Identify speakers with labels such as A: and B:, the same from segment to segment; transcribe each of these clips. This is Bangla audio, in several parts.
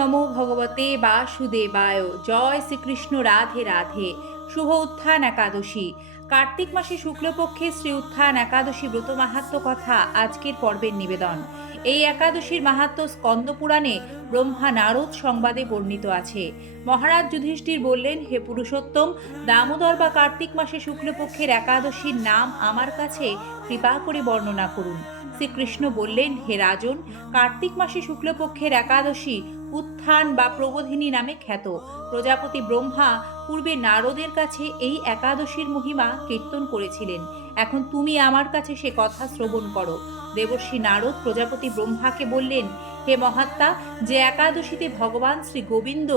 A: নমো ভগবতে বাসুদেবায়। জয় শ্রীকৃষ্ণ, রাধে রাধে। শুভ উত্থান একাদশী। কার্তিক মাসে শুক্লপক্ষে শ্রী উত্থান একাদশী ব্রত মাহাত্ম কথা আজকের পর্বের নিবেদন। এই একাদশীর মাহাত্ম স্কন্দ পুরাণে ব্রহ্মা নারদ সংবাদে বর্ণিত আছে। মহারাজ যুধিষ্ঠির বললেন, হে পুরুষোত্তম, দামোদর বা কার্তিক মাসে শুক্লপক্ষের একাদশীর নাম আমার কাছে কৃপা করে বর্ণনা করুন। শ্রীকৃষ্ণ বললেন, হে রাজন, কার্তিক মাসে শুক্লপক্ষের একাদশী উত্থান বা প্রবোধিনী নামে খ্যাত। প্রজাপতি ব্রহ্মা পূর্বে নারদের কাছে এই একাদশীর মহিমা কীর্তন করেছিলেন। এখন তুমি আমার কাছে সে কথা শ্রবণ করো। দেবর্ষী নারদ প্রজাপতি ব্রহ্মাকে বললেন, হে মহাত্মা, যে একাদশীতে ভগবান শ্রী গোবিন্দ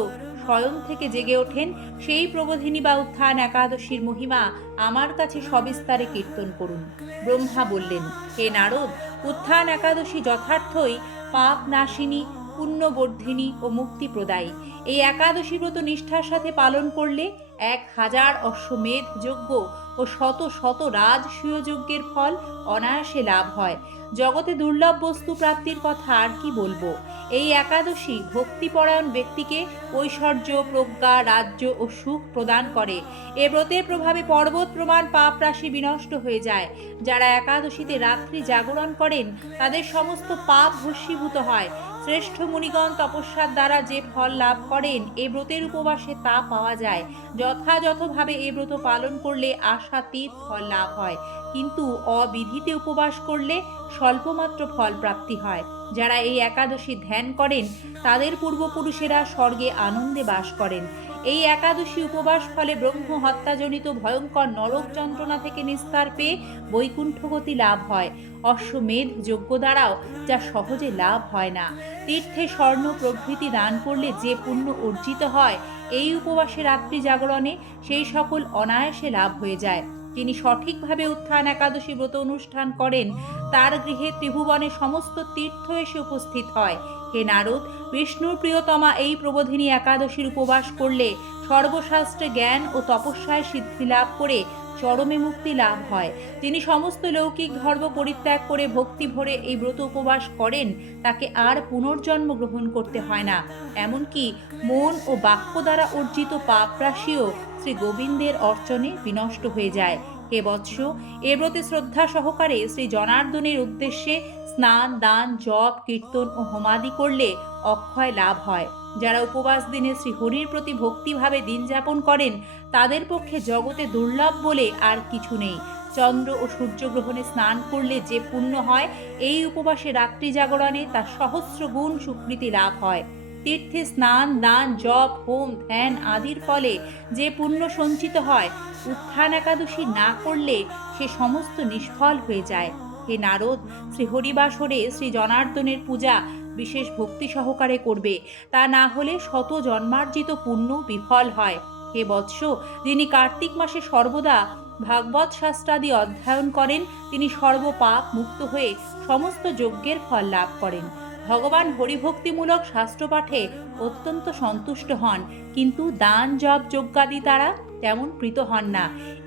A: স্বয়ং থেকে জেগে ওঠেন, সেই প্রবোধিনী বা উত্থান একাদশীর মহিমা আমার কাছে সবিস্তারে কীর্তন করুন। ব্রহ্মা বললেন, হে নারদ, উত্থান একাদশী যথার্থই পাপ নাশিনী পুণ্যবর্ধিনী ও মুক্তি প্রদায়ী এই একাদশী ব্রত নিষ্ঠার সাথে পালন করলে এক হাজার অশ্বমেধ যজ্ঞ ও শত শত রাজসূয় যজ্ঞের ফল অনায়াসে লাভ হয়। জগতে দুর্লভ বস্তু প্রাপ্তির কথা আর কি বলব? এই একাদশী ভক্তিপরায়ণ ব্যক্তিকে ঐশ্বর্য, প্রজ্ঞা, রাজ্য ও সুখ প্রদান করে। এ ব্রতের প্রভাবে পর্বত প্রমাণ পাপ রাশি বিনষ্ট হয়ে যায়। যারা একাদশীতে রাত্রি জাগরণ করেন, তাদের সমস্ত পাপ ভস্মীভূত হয়। শ্রেষ্ঠ মুনিগণ তপস্যার দ্বারা যে ফল লাভ করেন, এ ব্রতের উপবাসে তা পাওয়া যায়। যথাযথভাবে এ ব্রত পালন করলে আশাতীত ফল লাভ হয়। কিন্তু অবিধিতে উপবাস করলে স্বল্পমাত্র ফল প্রাপ্তি হয়। যারা এই একাদশী ধ্যান করেন, তাদের পূর্বপুরুষেরা স্বর্গে আনন্দে বাস করেন। এই একাদশী উপবাস ফলে ব্রহ্ম হত্যাজনিত ভয়ঙ্কর নরক যন্ত্রণা থেকে নিস্তার পেয়ে বৈকুণ্ঠগতি লাভ হয়। অশ্বমেধ যজ্ঞ দ্বারাও যা সহজে লাভ হয় না। তীর্থে স্বর্ণ প্রভৃতি দান করলে যে পুণ্য অর্জিত হয়, এই উপবাসে রাত্রি জাগরণে সেই সকল অনায়াসে লাভ হয়ে যায়। যিনি সঠিকভাবে উত্থান একাদশী ব্রত অনুষ্ঠান করেন, তার গৃহে ত্রিভুবনে সমস্ত তীর্থ এসে উপস্থিত হয়। হে নারদ, বিষ্ণুর প্রিয়তমা এই প্রবোধিনী একাদশীর উপবাস করলে সর্বশাস্ত্রে জ্ঞান ও তপস্যায় সিদ্ধি লাভ করে চরমে মুক্তি লাভ হয়। যিনি সমস্ত লৌকিক ধর্ম পরিত্যাগ করে ভক্তি ভরে এই ব্রত উপবাস করেন, তাকে আর পুনর্জন্ম গ্রহণ করতে হয় না। এমনকি মন ও বাক্য দ্বারা অর্জিত পাপ রাশিও শ্রী গোবিন্দের অর্চনে বিনষ্ট হয়ে যায়। হে বৎস? এ ব্রতে শ্রদ্ধা সহকারে শ্রী জনার্দনের উদ্দেশ্যে স্নান, দান, জপ, কীর্তন ও হোমাদি করলে অক্ষয় লাভ হয়। যারা উপবাস দিনে শ্রী হরির প্রতি ভক্তিভাবে দিন যাপন করেন, তাদের পক্ষে জগতে দুর্লভ বলে আর কিছু নেই। চন্দ্র ও সূর্যগ্রহণে স্নান করলে যে পুণ্য হয়, এই উপবাসে রাত্রি জাগরণে তার সহস্র গুণ সুকৃতি লাভ হয়। তীর্থে স্নান, দান, জপ, হোম, ধ্যান আদির ফলে যে পুণ্য সঞ্চিত হয়, উত্থান একাদশী না করলে সে সমস্ত নিষ্ফল হয়ে যায়। হে নারদ শ্রী হরিবাসরে শ্রী জনার্দনের পূজা বিশেষ ভক্তি সহকারে করবে। তা না হলে শত জন্মার্জিত পুণ্য বিফল হয়। হে বৎস, যিনি কার্তিক মাসে সর্বদা ভাগবত শাস্ত্রাদি অধ্যয়ন করেন, তিনি সর্বপাপ মুক্ত হয়ে সমস্ত যজ্ঞের ফল লাভ করেন। ভগবান হরিভক্তিমূলক শাস্ত্রপাঠে অত্যন্ত সন্তুষ্ট হন, কিন্তু দান, জপ, যজ্ঞাদি তারা তেমন প্রীত হন না।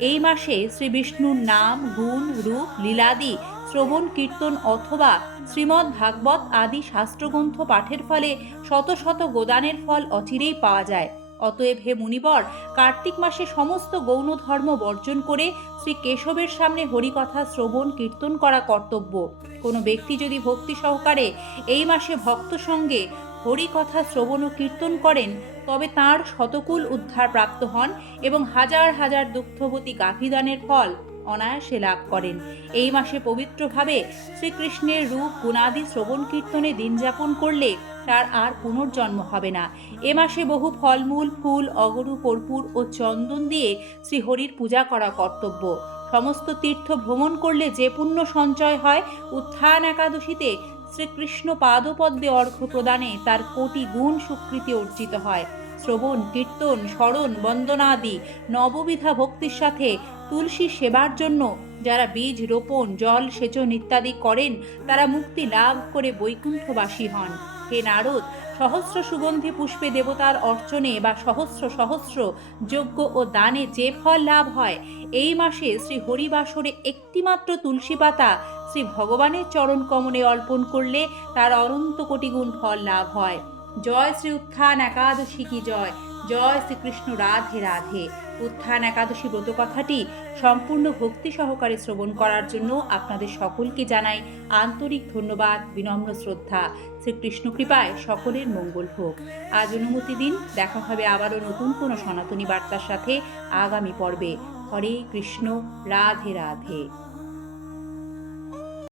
A: এই মাসে শ্রী বিষ্ণুর নাম, গুণ, রূপ, লীলাদি, শ্রবণ, কীর্তন অথবা শ্রীমদ্ ভাগবত আদি শাস্ত্রগ্রন্থ পাঠের ফলে শত শত গোদানের ফল অচিরেই পাওয়া যায়। অতএব হে মুনিবর, কার্তিক মাসে সমস্ত গৌণ ধর্ম বর্জন করে শ্রী কেশবের সামনে হরিকথা শ্রবণ কীর্তন করা কর্তব্য। কোনো ব্যক্তি যদি ভক্তি সহকারে এই মাসে ভক্ত সঙ্গে হরিকথা শ্রবণ ও কীর্তন করেন, তবে তার শতকুল উদ্ধার প্রাপ্ত হন এবং হাজার হাজার দুগ্ধবতী গাভিদানের ফল অনায়াসে লাভ করেন। এই মাসে পবিত্রভাবে শ্রীকৃষ্ণের রূপ, গুণাদি, শ্রবণ কীর্তনে দিন যাপন করলে তার আর পুনর্জন্ম হবে না। এ মাসে বহু ফলমূল, ফুল, অগরু, কর্পূর ও চন্দন দিয়ে শ্রীহরির পূজা করা কর্তব্য। সমস্ত তীর্থ ভ্রমণ করলে যে পুণ্য সঞ্চয় হয়, উত্থান একাদশীতে শ্রীকৃষ্ণ পাদপদ্মে অর্ঘ্য প্রদানে তার কোটি গুণ স্বীকৃতি অর্জিত হয়। শ্রবণ, কীর্তন, স্মরণ, বন্দনাদি, নববিধা ভক্তির সাথে তুলসী সেবার জন্য যারা বীজ রোপণ, জল সেচন ইত্যাদি করেন, তারা মুক্তি লাভ করে বৈকুণ্ঠবাসী হন। হে নারদ, সহস্র সুগন্ধি পুষ্পে দেবতার অর্চনে বা সহস্র সহস্র যজ্ঞ ও দানে যে ফল লাভ হয়, এই মাসে শ্রী হরিবাসরে একটিমাত্র তুলসী পাতা শ্রী ভগবানের চরণ কমনে অর্পণ করলে তার অনন্ত কোটি গুণ ফল লাভ হয়। জয় শ্রী উত্থান একাদশী কি জয়? জয় শ্রীকৃষ্ণ, রাধে রাধে। উত্থান একাদশী ব্রত কথাটি সম্পূর্ণ ভক্তি সহকারে শ্রবণ করার জন্য আপনাদের সকলকে জানাই আন্তরিক ধন্যবাদ, বিনম্র শ্রদ্ধা। শ্রীকৃষ্ণ কৃপায় সকলের মঙ্গল হোক। আজ অনুমতি দিন, দেখা হবে আবারও নতুন কোনো সনাতনী বার্তার সাথে আগামী পর্বে। হরে কৃষ্ণ, রাধে রাধে।